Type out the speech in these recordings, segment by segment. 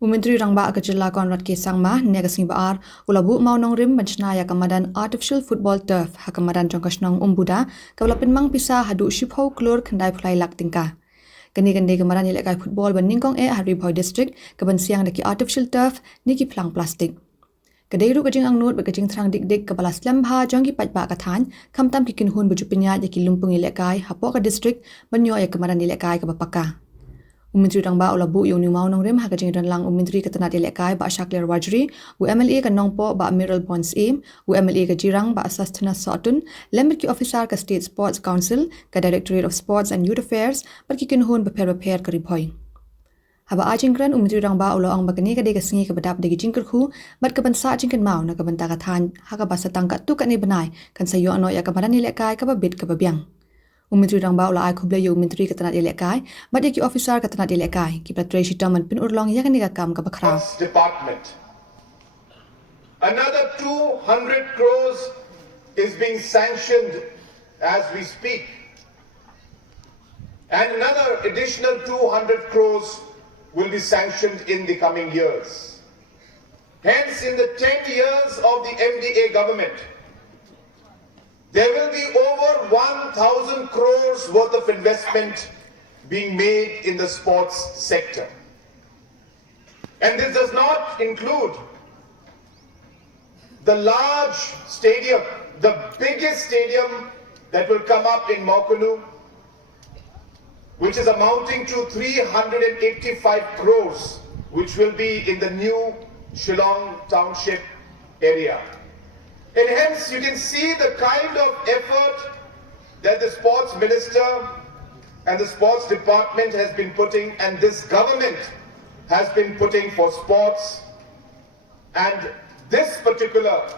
Umentri rangba akajilla konrad ke sangma negasing baar ulabu maunong rim manchna ya kamadan artificial football turf hakamadan jongkasnong umbuda kawlapin mang pisa hadu shipho klor khandai phulai laktingka gani gande kamadan ilekai football ban nyngkong Ri-Bhoi district kaban siang daki artificial turf niki plang plastic kadairu kajing angnut bagajing thrang dik kabala slam bha jongi pajba kathan khamtam ki kinhun bujupinya yaki lumpung ilekai hapo ka district banyo ya kamadan ilekai kabapaka Umentri rangba ulabu yung ni maunong rim hakajing ranlang umentri katanat ilekai ba Shakler Wajri u MLA ka nongpo ba Miral Bonds Aim u MLA ka jirang ba Sastana Sotun lember ki officer ka State Sports Council ka Directorate of Sports and Youth Affairs par ki kinhun ba per ka Ri-Bhoi haba ajingkran umentri rangba ulo ang bagani ka de ka singi ka badap de jingkar khu bat ka bansa jingkan mau na ka banta ka than ha ka basa tangka tu ka ni banai kan sayo ano ya ka madan ilekai ka ba bit ka ba biang Umentri rangba ula ai khuble yu umentri katanat ilekai bat ki officer katanat ilekai ki patre shitaman pin urlong ya kaniga kam ka bakhra department. Another 200 crores is being sanctioned as we speak, and another additional 200 crores will be sanctioned in the coming years. Hence, in the 10 years of the MDA government, there will be over 1,000 crores worth of investment being made in the sports sector. And this does not include the large stadium, the biggest stadium that will come up in Mokunu, which is amounting to 385 crores, which will be in the new Shillong Township area. And hence you can see the kind of effort that the sports minister and the sports department has been putting and this government has been putting for sports. And this particular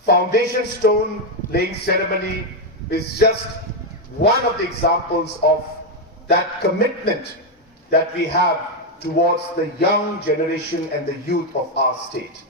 foundation stone laying ceremony is just one of the examples of that commitment that we have towards the young generation and the youth of our state.